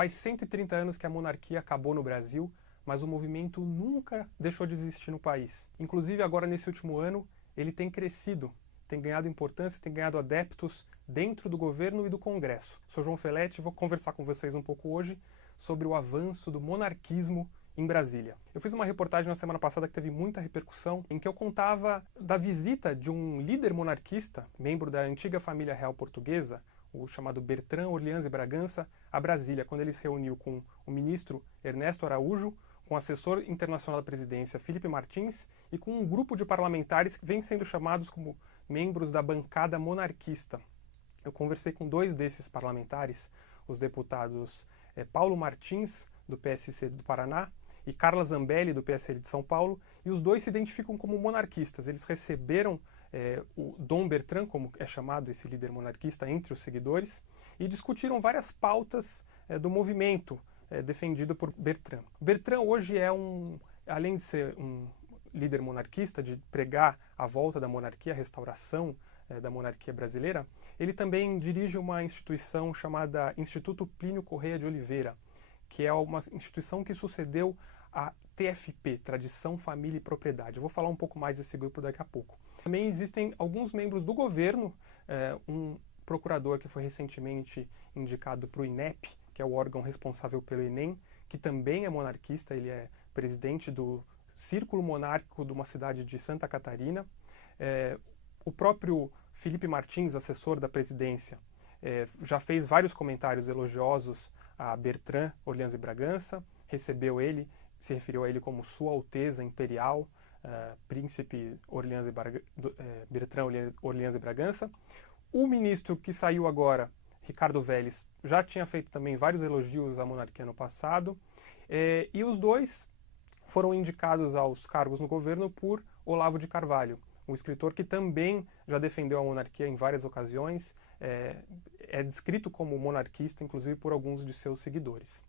Faz 130 anos que a monarquia acabou no Brasil, mas o movimento nunca deixou de existir no país. Inclusive, agora nesse último ano, ele tem crescido, tem ganhado importância, tem ganhado adeptos dentro do governo e do Congresso. Sou João Feletti e vou conversar com vocês um pouco hoje sobre o avanço do monarquismo em Brasília. Eu fiz uma reportagem na semana passada que teve muita repercussão, em que eu contava da visita de um líder monarquista, membro da antiga família real portuguesa, o chamado Bertrand Orleans e Bragança, a Brasília, quando ele se reuniu com o ministro Ernesto Araújo, com o assessor internacional da presidência Felipe Martins e com um grupo de parlamentares que vem sendo chamados como membros da bancada monarquista. Eu conversei com dois desses parlamentares, os deputados Paulo Martins, do PSC do Paraná, e Carla Zambelli, do PSL de São Paulo, e os dois se identificam como monarquistas. Eles receberam o Dom Bertrand, como é chamado esse líder monarquista, entre os seguidores, e discutiram várias pautas do movimento defendido por Bertrand. Bertrand hoje além de ser um líder monarquista, de pregar a volta da monarquia, a restauração da monarquia brasileira, ele também dirige uma instituição chamada Instituto Plínio Correia de Oliveira, que é uma instituição que sucedeu a TFP, Tradição, Família e Propriedade. Eu vou falar um pouco mais desse grupo daqui a pouco. Também existem alguns membros do governo, um procurador que foi recentemente indicado para o INEP, que é o órgão responsável pelo Enem, que também é monarquista, ele é presidente do Círculo Monárquico de uma cidade de Santa Catarina. O próprio Felipe Martins, assessor da presidência, já fez vários comentários elogiosos a Bertrand Orleans e Bragança, se referiu a ele como Sua Alteza Imperial, Príncipe Bertrand Orleans e Bragança. O ministro que saiu agora, Ricardo Vélez, já tinha feito também vários elogios à monarquia no passado, e os dois foram indicados aos cargos no governo por Olavo de Carvalho, um escritor que também já defendeu a monarquia em várias ocasiões, é descrito como monarquista, inclusive por alguns de seus seguidores.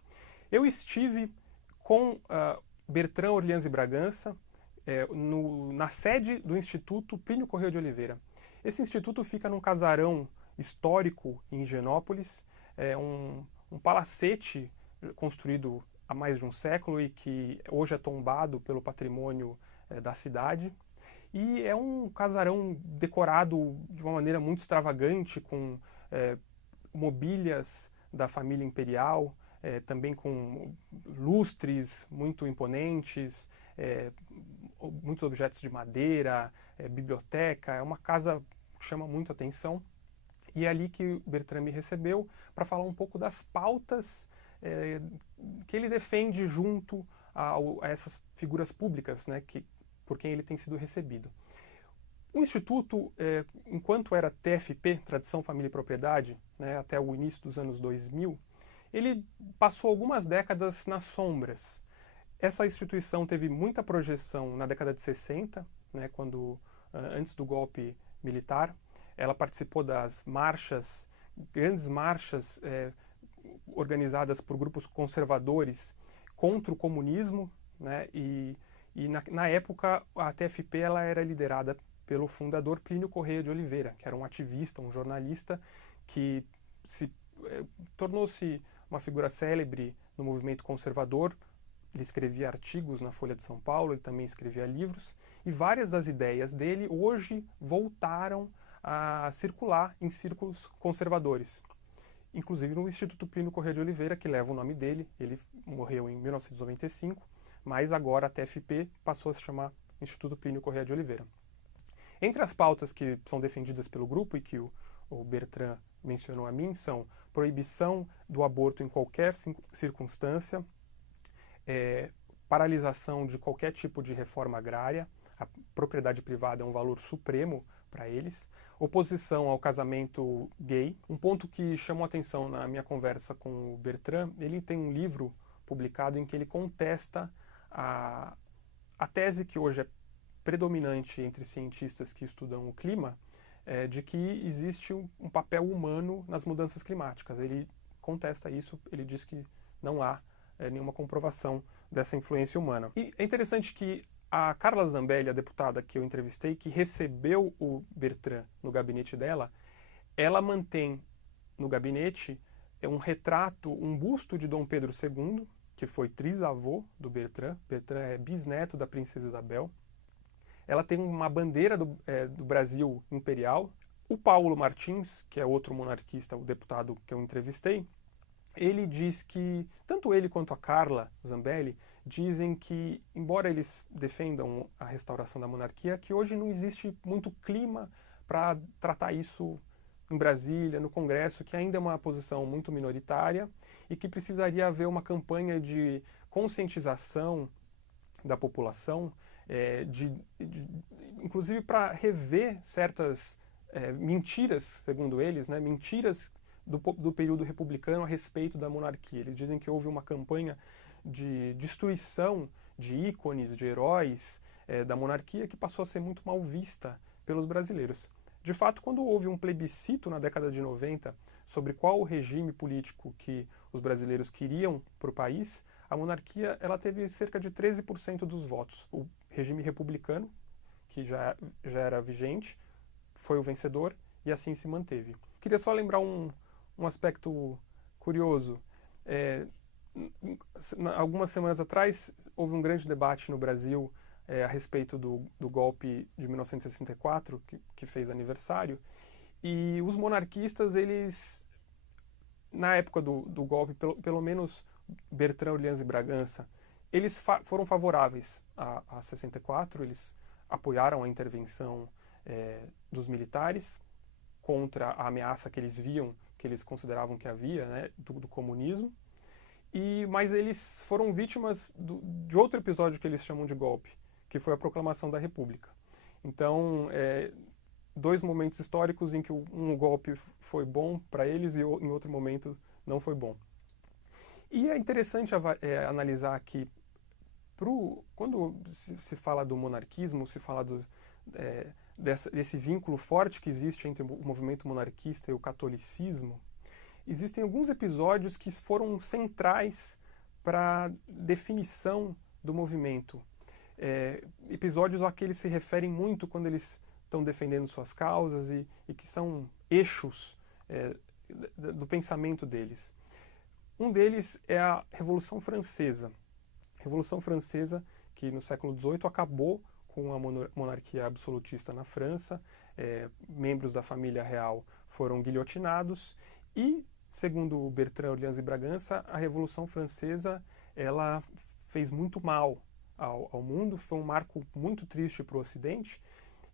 Eu estive com Bertrand Orleans e Bragança na sede do Instituto Plínio Correia de Oliveira. Esse instituto fica num casarão histórico em Higienópolis, um palacete construído há mais de um século e que hoje é tombado pelo patrimônio da cidade. E é um casarão decorado de uma maneira muito extravagante, com mobílias da família imperial, também com lustres muito imponentes, muitos objetos de madeira, biblioteca. É uma casa que chama muito a atenção. E é ali que o Bertrand me recebeu para falar um pouco das pautas que ele defende junto a essas figuras públicas, né, por quem ele tem sido recebido. O Instituto, enquanto era TFP, Tradição, Família e Propriedade, né, até o início dos anos 2000, ele passou algumas décadas nas sombras. Essa instituição teve muita projeção na década de 60, né, antes do golpe militar. Ela participou das grandes marchas organizadas por grupos conservadores contra o comunismo, né, e na época a TFP ela era liderada pelo fundador Plínio Correia de Oliveira, que era um ativista, um jornalista que tornou-se uma figura célebre no movimento conservador. Ele escrevia artigos na Folha de São Paulo, ele também escrevia livros, e várias das ideias dele hoje voltaram a circular em círculos conservadores. Inclusive no Instituto Plínio Correia de Oliveira, que leva o nome dele. Ele morreu em 1995, mas agora a TFP passou a se chamar Instituto Plínio Correia de Oliveira. Entre as pautas que são defendidas pelo grupo e que o Bertrand mencionou a mim são proibição do aborto em qualquer circunstância, paralisação de qualquer tipo de reforma agrária, a propriedade privada é um valor supremo para eles, oposição ao casamento gay. Um ponto que chamou a atenção na minha conversa com o Bertrand, ele tem um livro publicado em que ele contesta a tese que hoje é predominante entre cientistas que estudam o clima, de que existe um papel humano nas mudanças climáticas. Ele contesta isso, ele diz que não há nenhuma comprovação dessa influência humana. E é interessante que a Carla Zambelli, a deputada que eu entrevistei, que recebeu o Bertrand no gabinete dela, ela mantém no gabinete é um retrato, um busto de Dom Pedro II, que foi trisavô do Bertrand. Bertrand é bisneto da princesa Isabel. Ela tem uma bandeira do Brasil imperial. O Paulo Martins, que é outro monarquista, o deputado que eu entrevistei, ele diz que, tanto ele quanto a Carla Zambelli, dizem que, embora eles defendam a restauração da monarquia, que hoje não existe muito clima para tratar isso em Brasília, no Congresso, que ainda é uma posição muito minoritária e que precisaria haver uma campanha de conscientização da população, inclusive para rever certas mentiras, segundo eles, né, mentiras do período republicano a respeito da monarquia. Eles dizem que houve uma campanha de destruição de ícones, de heróis da monarquia que passou a ser muito mal vista pelos brasileiros. De fato, quando houve um plebiscito na década de 90 sobre qual o regime político que os brasileiros queriam para o país, a monarquia ela teve cerca de 13% dos votos. O regime republicano, que já era vigente, foi o vencedor e assim se manteve. Queria só lembrar um aspecto curioso. Algumas semanas atrás, houve um grande debate no Brasil a respeito do golpe de 1964, que fez aniversário, e os monarquistas, eles, na época do golpe, pelo menos Bertrand, Orleans e Bragança, eles foram favoráveis a 64, eles apoiaram a intervenção dos militares contra a ameaça que eles viam, que eles consideravam que havia, né, do comunismo, mas eles foram vítimas de outro episódio que eles chamam de golpe, que foi a proclamação da República. Então, dois momentos históricos em que um golpe foi bom para eles e em outro momento não foi bom. E é interessante analisar que, quando se fala do monarquismo, se fala desse vínculo forte que existe entre o movimento monarquista e o catolicismo, existem alguns episódios que foram centrais para a definição do movimento. Episódios a que eles se referem muito quando eles estão defendendo suas causas e que são eixos do pensamento deles. Um deles é a Revolução Francesa. A Revolução Francesa, que no século XVIII acabou com a monarquia absolutista na França, membros da família real foram guilhotinados e, segundo Bertrand, Orleans e Bragança, a Revolução Francesa ela fez muito mal ao mundo, foi um marco muito triste para o Ocidente,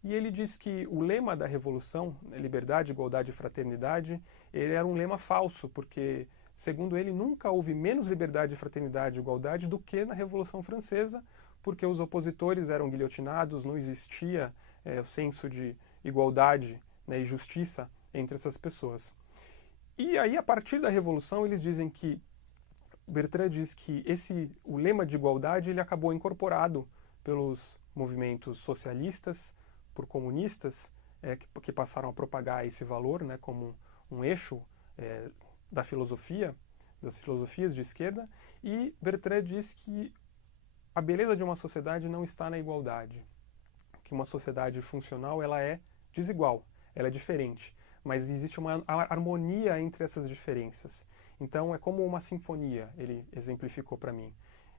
e ele diz que o lema da Revolução, liberdade, igualdade e fraternidade, ele era um lema falso, porque, segundo ele, nunca houve menos liberdade, fraternidade e igualdade do que na Revolução Francesa, porque os opositores eram guilhotinados, não existia o senso de igualdade, né, e justiça entre essas pessoas. E aí, a partir da Revolução, eles dizem que Bertrand diz que o lema de igualdade ele acabou incorporado pelos movimentos socialistas, por comunistas, que passaram a propagar esse valor, né, como um eixo das filosofias de esquerda, e Bertrand diz que a beleza de uma sociedade não está na igualdade, que uma sociedade funcional ela é desigual, ela é diferente, mas existe uma harmonia entre essas diferenças. Então é como uma sinfonia, ele exemplificou para mim.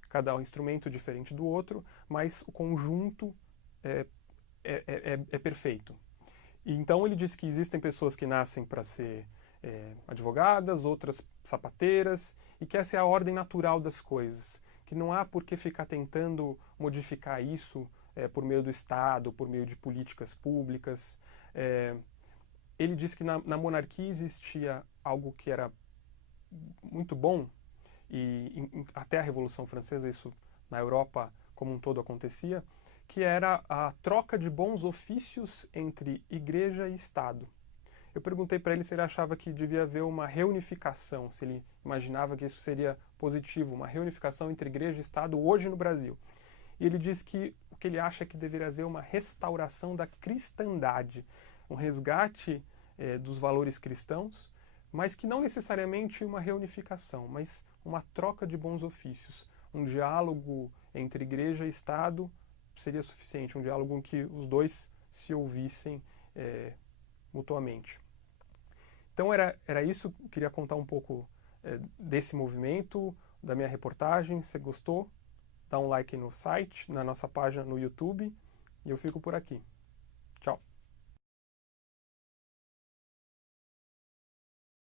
Cada instrumento diferente do outro, mas o conjunto é perfeito. E então ele diz que existem pessoas que nascem para ser advogadas, outras sapateiras, e que essa é a ordem natural das coisas, que não há por que ficar tentando modificar isso por meio do Estado, por meio de políticas públicas. Ele diz que na monarquia existia algo que era muito bom, e até a Revolução Francesa isso na Europa como um todo acontecia, que era a troca de bons ofícios entre igreja e Estado. Eu perguntei para ele se ele achava que devia haver uma reunificação, se ele imaginava que isso seria positivo, uma reunificação entre igreja e Estado hoje no Brasil. E ele diz que o que ele acha é que deveria haver uma restauração da cristandade, um resgate dos valores cristãos, mas que não necessariamente uma reunificação, mas uma troca de bons ofícios. Um diálogo entre igreja e Estado seria suficiente, um diálogo em que os dois se ouvissem mutuamente. Então era isso, eu queria contar um pouco desse movimento, da minha reportagem. Se gostou, dá um like no site, na nossa página no YouTube, e eu fico por aqui.